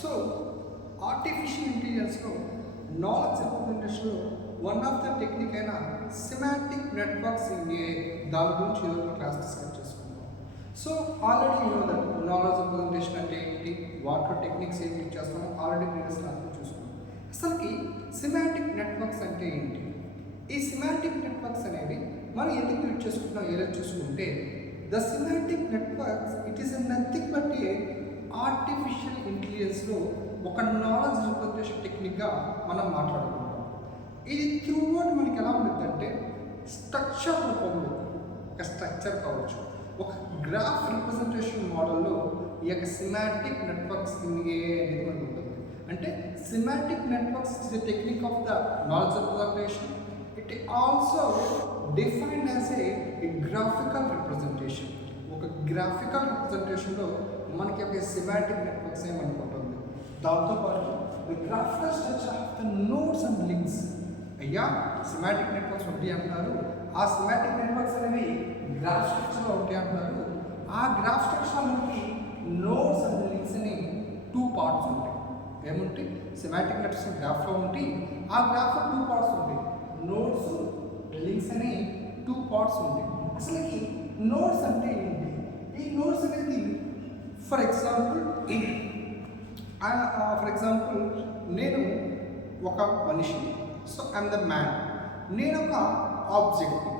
So artificial ఇంటెలిజెన్స్లో knowledge రిప్రజెంటేషన్లో one of the technique అయిన సిమాంటిక్ నెట్వర్క్స్ ఇన్ ఏ దాని గురించి ఈరోజు క్లాస్ డిస్కస్ చేసుకుంటాం. సో ఆల్రెడీ ఈరోజు నాలెడ్జ్ రిప్రజెంటేషన్ అంటే ఏంటి, వాటిలో టెక్నిక్స్ ఏం యూజ్ చేస్తామో ఆల్రెడీ ప్రీవియస్ క్లాస్లో చూసుకున్నాం. అసలుకి సిమాంటిక్ నెట్వర్క్స్ అంటే ఏంటి, ఈ సిమాంటిక్ నెట్వర్క్స్ అనేవి మనం ఎందుకు యూజ్ చేసుకుంటున్నాం ఏదో చూసుకుంటే the semantic networks it is nothing but a artificial ఇంటెలిజెన్స్లో ఒక నాలెడ్జ్ రిప్రజెంటేషన్ టెక్నిక్గా మనం మాట్లాడుకుంటాం. ఇది త్రూ అవుట్ మనకి ఎలా ఉంటుందంటే స్ట్రక్చర్ రూపంలో ఒక స్ట్రక్చర్ కావచ్చు, ఒక గ్రాఫ్ రిప్రజెంటేషన్ మోడల్లో ఈ యొక్క సిమాంటిక్ నెట్వర్క్స్ అనేది మనకు ఉంటుంది. అంటే semantic networks is the technique of the knowledge representation. It also defined as a graphical representation. ఒక గ్రాఫికల్ రిప్రజెంటేషన్లో మనకి ఒక సిమాంటిక్ నెట్వర్క్స్ ఏమనుకుంటుంది. దాంతోపాటు the graphical structure of the nodes and links. అయ్యా సిమాంటిక్ నెట్వర్క్స్ ఉంటాయి అంటున్నారు, ఆ సిమాంటిక్ నెట్వర్క్స్ అనేవి గ్రాఫ్ స్ట్రక్చర్లో ఉంటాయి అంటున్నారు. ఆ గ్రాఫ్ స్ట్రక్చర్లోకి నోడ్స్ అండ్ లింక్స్ అని టూ పార్ట్స్ ఉంటాయి. ఏముంటాయి, సిమాంటిక్ నెట్వర్క్స్ గ్రాఫ్లో ఉంటాయి, ఆ గ్రాఫ్లో టూ పార్ట్స్ ఉంటాయి, నోడ్స్ లింక్స్ అని టూ పార్ట్స్ ఉంటాయి. అసలుకి నోడ్స్ అంటే ఏంటి, ఈ నోడ్స్ అనేది ఫర్ ఎగ్జాంపుల్ నేను ఒక మనిషిని, సో ఐఎమ్ ద మ్యాన్. నేను ఒక ఆబ్జెక్ట్ని,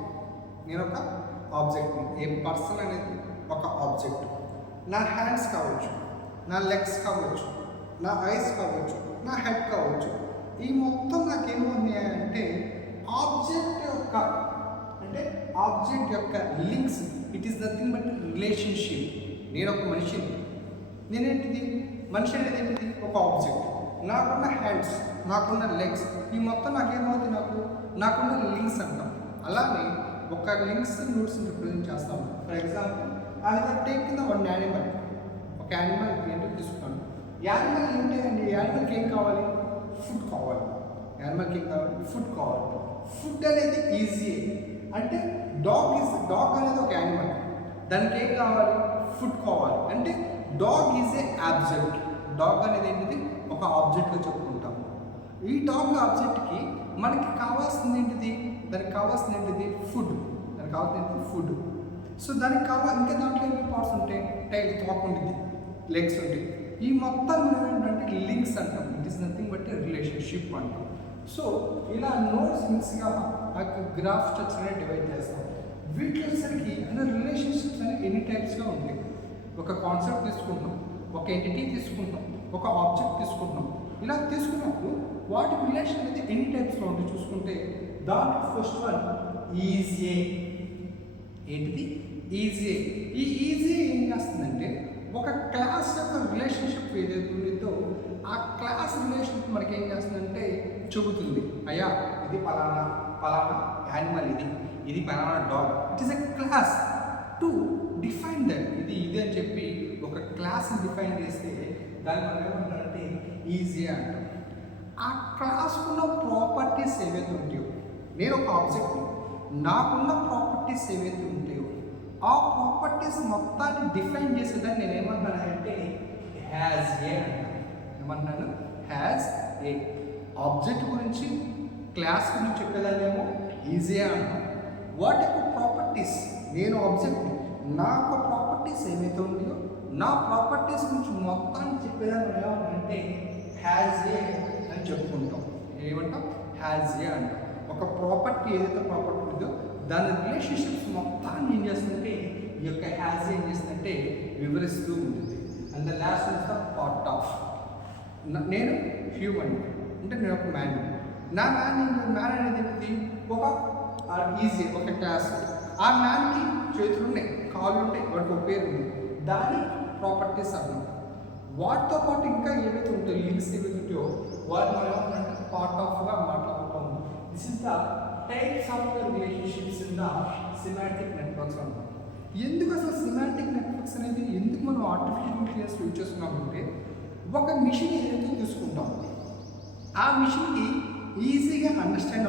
ఏ పర్సన్ అనేది ఒక ఆబ్జెక్ట్. నా హ్యాండ్స్ కావచ్చు, నా లెగ్స్ కావచ్చు, నా ఐస్ కావచ్చు, నా హెడ్ కావచ్చు. ఈ మొత్తం నాకేమవుతున్నాయి అంటే ఆబ్జెక్ట్ యొక్క links. It is nothing but relationship. నేను ఒక మనిషిని, నేనేంటిది, మనిషి అనేది ఏంటిది, ఒక ఆబ్జెక్ట్. నాకున్న హ్యాండ్స్, నాకున్న లెగ్స్, ఈ మొత్తం నాకేమవుతుంది, నాకున్న లింక్స్ అంటాం. అలానే ఒక లింక్స్ నోట్స్ని రిప్రజెంట్ చేస్తాము. For example I have taken one animal. ఒక యానిమల్ ఏంటో తీసుకున్నాను. యానిమల్ ఏంటి అండి, యానిమల్కి ఏం కావాలి, ఫుడ్ కావాలి. యానిమల్కి ఏం కావాలి, ఫుడ్ కావాలి. ఫుడ్ అనేది ఈజీ. అంటే డాగ్ అనేది ఒక యానిమల్, దానికి ఏం కావాలి, ఫుడ్ కావాలి. అంటే dog is a object. Dog అనేది ఏంటిది, ఒక ఆబ్జెక్ట్గా చెప్పుకుంటాం. ఈ డాగ్ ఆబ్జెక్ట్కి మనకి కావాల్సింది ఏంటిది, దానికి కావాల్సింది ఏంటిది, ఫుడ్. ఫుడ్. సో దానికి ఇంకా దాంట్లో ఏమి పార్ట్స్ ఉంటాయి, టైల్, తోక ఉంటుంది, లెగ్స్ ఉంటాయి. ఈ మొత్తం మనం ఏంటంటే లింక్స్ అంటాం. It is nothing but relationship అంటాం. సో ఇలా నోట్స్ మిక్స్గా గ్రాఫ్ స్ట్రక్చర్ అనేది డివైడ్ చేస్తాం. వీటిలో వచ్చేసరికి రిలేషన్షిప్స్ అనేవి ఎన్ని టైప్స్గా ఉంటాయి. ఒక కాన్సెప్ట్ తీసుకుంటాం, ఒక ఎంటిటీ తీసుకుంటాం, ఒక ఆబ్జెక్ట్ తీసుకుంటాం. ఇలా తీసుకున్నప్పుడు వాటి రిలేషన్ అనేది ఎన్ని టైప్స్లో ఉంటాయి చూసుకుంటే దాంట్లో ఫస్ట్ వన్ ఈజీ. ఏంటిది, ఈజీ. ఈ ఈజీ ఏం చేస్తుందంటే ఒక క్లాస్ యొక్క రిలేషన్షిప్ ఏదైతే ఉందో ఆ క్లాస్ రిలేషన్షిప్ మనకి ఏం చేస్తుందంటే చెబుతుంది. అయ్యా ఇది పలానా యానిమల్, ఇది పలానా dog. It is a class to define that. ఇది అని చెప్పి ఒక క్లాస్ని డిఫైన్ చేస్తే దాన్ని మనం ఏమంటారంటే ఈజీ అంటాం. ఆ క్లాస్కున్న ప్రాపర్టీస్ ఏవైతే ఉంటాయో, నేను ఒక ఆబ్జెక్ట్ని, నాకున్న ప్రాపర్టీస్ ఏవైతే ఉంటాయో ఆ ప్రాపర్టీస్ మొత్తాన్ని డిఫైన్ చేసేదాన్ని నేను ఏమంటానంటే హ్యాజ్ ఏ అంటాను. Has a. ఆబ్జెక్ట్ గురించి, క్లాస్ గురించి చెప్పేదాన్నేమో ఈజీ అంటాను. వాటి యొక్క ప్రాపర్టీస్, నేను ఆబ్జెక్ట్ని, నా యొక్క ప్రాపర్టీస్ ఏవైతే ఉన్నాయో నా ప్రాపర్టీస్ గురించి మొత్తాన్ని చెప్పేదాన్ని ఏమంటే హ్యాజ్ ఏ అని చెప్పుకుంటాం. ఏమంటాం, హ్యాజ్ ఏ అంటాం. ఒక ప్రాపర్టీ ఏదైతే ప్రాపర్టీ ఉందో దాని రిలేషన్షిప్స్ మొత్తాన్ని ఏం చేస్తుందంటే ఈ యొక్క హ్యాజ్ ఏం చేస్తుందంటే వివరిస్తూ ఉంటుంది. And the last is the part of. నేను హ్యూమన్ అంటే నేను ఒక మ్యాన్. నా మ్యాన్ అనేది ఏంటిది, ఒక ఈజీ, ఒక క్లాస్. ఆ మ్యాన్కి చేతులు ఉన్నాయి, కాళ్ళు ఉంటాయి, వాటికి ఒక పేరు ఉంది, దాని ప్రాపర్టీస్ అన్నాం. వాటితో పాటు ఇంకా ఏవైతే ఉంటాయో లింక్స్ ఏవైతే ఉంటాయో వాటిని మనం ఏమంటే పార్ట్ ఆఫ్గా మాట్లాడుతాము. This is the types of the relationships in the semantic networks అంటాం. ఎందుకు అసలు సిమాంటిక్ నెట్వర్క్స్ అనేది ఎందుకు మనం ఆర్టిఫిషియల్ ఇంటెలిజెన్స్ యూజ్ చేస్తున్నామంటే ఒక మిషన్ ఏదైతే తీసుకుంటాం ఆ మిషన్కి ఈజీగా అండర్స్టాండ్